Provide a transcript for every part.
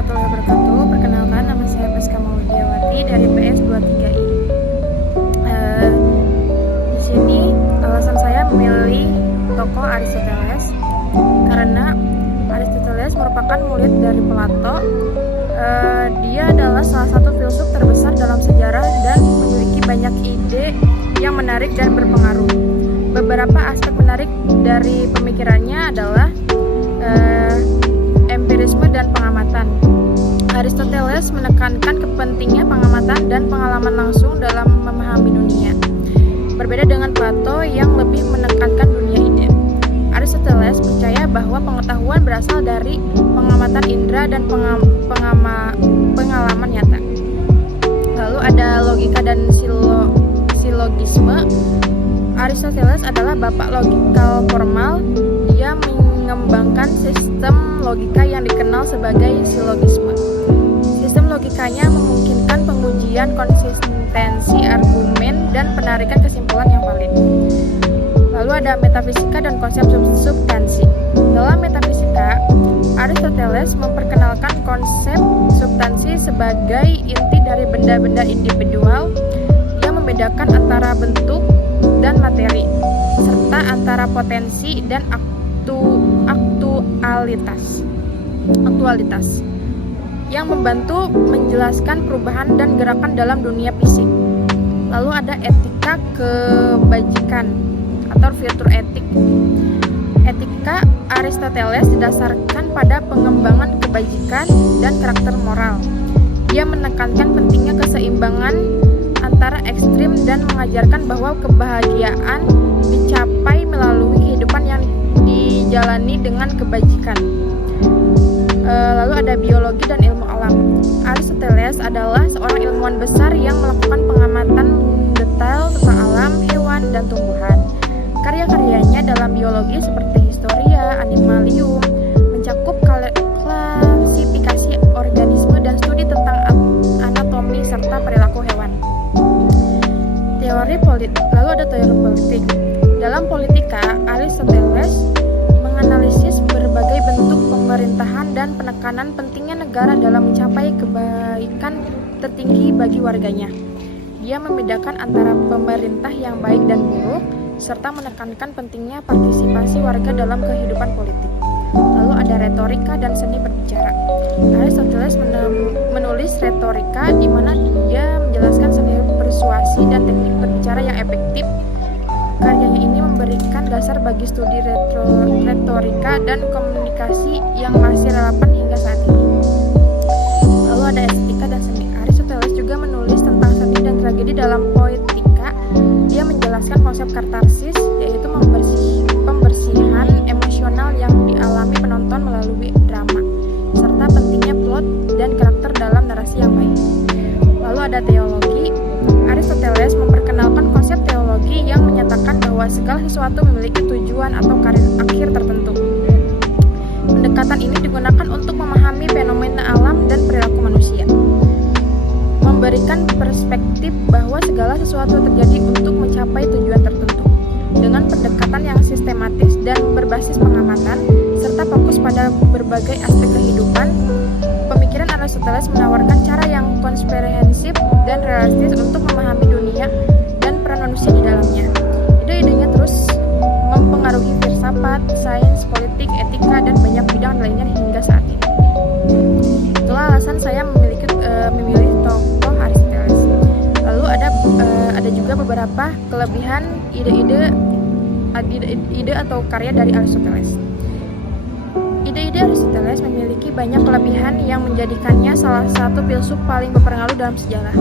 warahmatullahi wabarakatuh. Perkenalkan, nama saya Priska Maulidiawati dari PS 23I. Di sini alasan saya memilih tokoh Aristoteles karena Aristoteles merupakan murid dari Plato. Dia adalah salah satu filsuf terbesar dalam sejarah dan memiliki banyak ide yang menarik dan berpengaruh. Beberapa aspek menarik dari pemikirannya adalah empirisme dan pengamatan. Aristoteles menekankan kepentingan pengamatan dan pengalaman langsung dalam memahami dunia. Berbeda dengan Plato yang lebih menekankan dunia ide. Aristoteles percaya bahwa pengetahuan berasal dari pengamatan indera dan pengalaman nyata. Lalu ada logika dan silogisme. Aristoteles adalah bapak logikal formal. Dia mengembangkan sistem logika yang dikenal sebagai silogisme. Sistem logikanya memungkinkan pengujian konsistensi argumen dan penarikan kesimpulan yang valid. Lalu ada metafisika dan konsep substansi. Dalam metafisika, Aristoteles memperkenalkan konsep substansi sebagai inti dari benda-benda individual yang membedakan antara bentuk dan materi, serta antara potensi dan aktualitas yang membantu menjelaskan perubahan dan gerakan dalam dunia fisik. Lalu ada etika kebajikan atau virtue etik. Etika Aristoteles didasarkan pada pengembangan kebajikan dan karakter moral. Dia menekankan pentingnya keseimbangan antara ekstrim dan mengajarkan bahwa kebahagiaan dicapai melalui kehidupan yang dijalani dengan kebajikan. Lalu ada biologi dan ilmu alam. Aristoteles adalah seorang ilmuwan besar yang melakukan pengamatan detail tentang alam, hewan, dan tumbuhan. Karya-karyanya dalam biologi seperti Historia Animalium mencakup klasifikasi organisme dan studi tentang anatomi serta perilaku hewan. Lalu ada teori politik. Dalam politika, Aristoteles menganalisis berbagai bentuk pemerintahan dan penekanan pentingnya negara dalam mencapai kebaikan tertinggi bagi warganya. Dia membedakan antara pemerintah yang baik dan buruk, serta menekankan pentingnya partisipasi warga dalam kehidupan politik. Lalu ada retorika dan seni berbicara. Aristoteles menulis retorika di mana dia menjelaskan seni persuasi dan teknik berbicara yang efektif. Karyanya ini memberikan dasar bagi studi retorika dan komunikasi yang masih relevan hingga saat ini. Lalu ada estetika dan seni. Aristoteles juga menulis tentang seni dan tragedi dalam poetika. Dia menjelaskan konsep katarsis, yaitu pembersihan emosional yang dialami penonton melalui drama, serta pentingnya plot dan karakter dalam narasi yang baik. Lalu ada teologi. Aristoteles memperkenalkan konsep teologi yang menyatakan bahwa segala sesuatu memiliki tujuan atau akhir tertentu. Pendekatan ini digunakan untuk memahami fenomena alam dan perilaku manusia, memberikan perspektif bahwa segala sesuatu terjadi untuk mencapai tujuan tertentu. Dengan pendekatan yang sistematis dan berbasis pengamatan, serta fokus pada berbagai aspek kehidupan, pemikiran Aristoteles menawarkan cara yang komprehensif dan realistis untuk memahami dunia dan peran manusia di dalamnya. Ide-idenya terus mempengaruhi filsafat, sains, politik, etika, dan banyak bidang lainnya hingga saat ini. Itulah alasan saya memilih tokoh Aristoteles. Lalu ada juga beberapa kelebihan ide atau karya dari Aristoteles. Ide-ide Aristoteles memiliki banyak kelebihan yang menjadikannya salah satu filsuf paling berpengaruh dalam sejarah.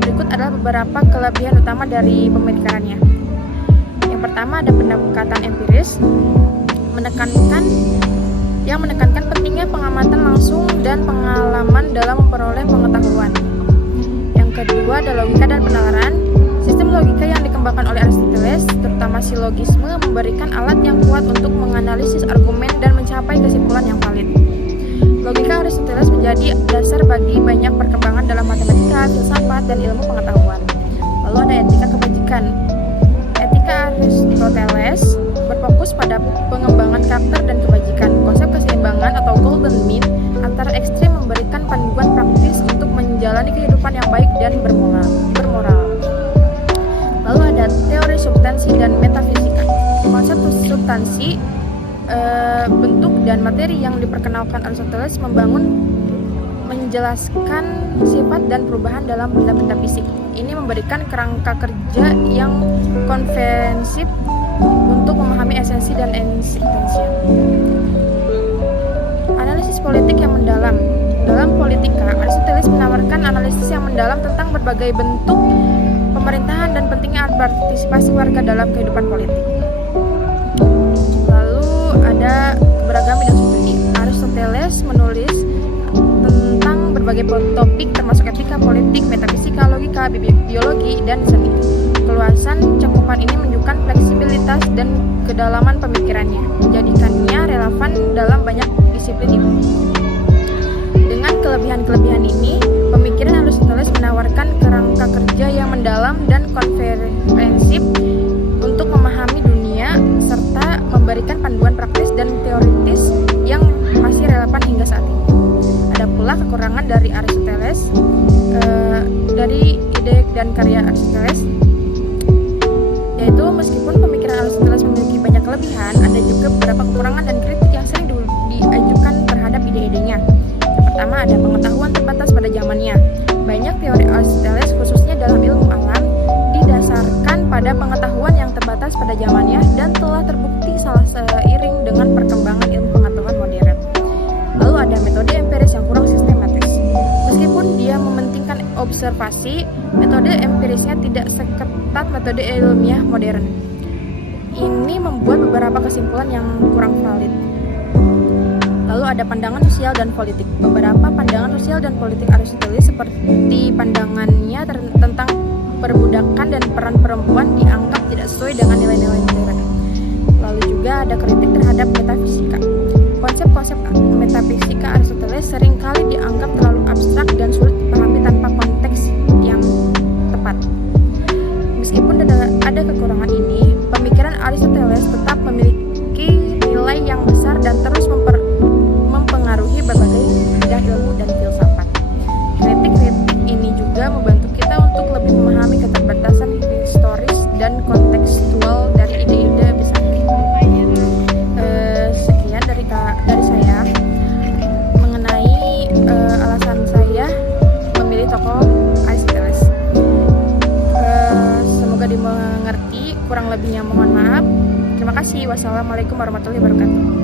Berikut adalah beberapa kelebihan utama dari pemikirannya. Yang pertama ada pendekatan empiris, yang menekankan pentingnya pengamatan langsung dan pengalaman dalam memperoleh pengetahuan. Yang kedua ada logika dan penalaran. Sistem logika yang dikembangkan oleh Aristoteles, terutama silogisme, memberikan alat yang kuat untuk menganalisis argumen dan mencapai kesimpulan yang valid. Logika Aristoteles menjadi dasar bagi banyak perkembangan dalam matematika, filsafat, dan ilmu pengetahuan. Lalu ada etika kebajikan. Etika Aristoteles berfokus pada pengembangan karakter dan kebajikan. Konsep keseimbangan atau golden mean antara ekstrim memberikan materi yang diperkenalkan Aristoteles menjelaskan sifat dan perubahan dalam benda-benda fisik. Ini memberikan kerangka kerja yang konvensif untuk memahami esensi dan eksistensial. Analisis politik yang mendalam. Dalam Politika, Aristoteles menawarkan analisis yang mendalam tentang berbagai bentuk pemerintahan dan pentingnya partisipasi warga dalam kehidupan politik. Lalu ada keberagaman dan studi. Aristoteles menulis tentang berbagai topik termasuk etika, politik, metafisika, logika, biologi, dan seni. Keluasan cakupan ini menunjukkan fleksibilitas dan kedalaman pemikirannya, menjadikannya relevan dalam banyak disiplin ilmu. Dengan kelebihan-kelebihan ini, pemikiran Aristoteles menawarkan kerangka kerja yang mendalam dan komprehensif untuk memahami dunia serta memberikan panduan praktis dan teoritis yang masih relevan hingga saat ini. Ada pula kekurangan dari Aristoteles, dari ide dan karya Aristoteles, yaitu meskipun pemikiran Aristoteles memiliki banyak kelebihan, ada juga beberapa kekurangan dan kritik yang sering diajukan terhadap ide-idenya. Yang pertama, ada pengetahuan terbatas pada zamannya. Banyak teori Aristoteles, khususnya dalam ilmu alam, didasarkan pada pengetahuan yang terbatas pada zamannya dan telah terbukti salah seiring dengan perkembangan ilmu pengetahuan modern. Lalu ada metode empiris yang kurang sistematis. Meskipun dia mementingkan observasi, metode empirisnya tidak seketat metode ilmiah modern. Ini membuat beberapa kesimpulan yang kurang valid. Lalu ada pandangan sosial dan politik. Beberapa pandangan sosial dan politik Aristoteles seperti pandangannya tentang perbudakan dan peran perempuan dianggap tidak sesuai dengan nilai-nilai modern. Lalu juga ada kritik terhadap metafisika. Konsep-konsep metafisika Aristoteles seringkali dianggap terlalu abstrak dan sulit dipahami tanpa konteks yang tepat. Meskipun ada kekurangan ini, pemikiran Aristoteles tetap memiliki nilai yang besar dan terus mempengaruhi berbagai bidang ilmu dan filsafat. Kritik-kritik ini juga membantu kita untuk lebih memahami keterbatasan historis dan kontekstual dari ide-ide besar. Sekian dari saya mengenai alasan saya memilih tokoh Aristoteles. Semoga dimengerti, kurang lebihnya mohon maaf. Terima kasih. Wassalamualaikum warahmatullahi wabarakatuh.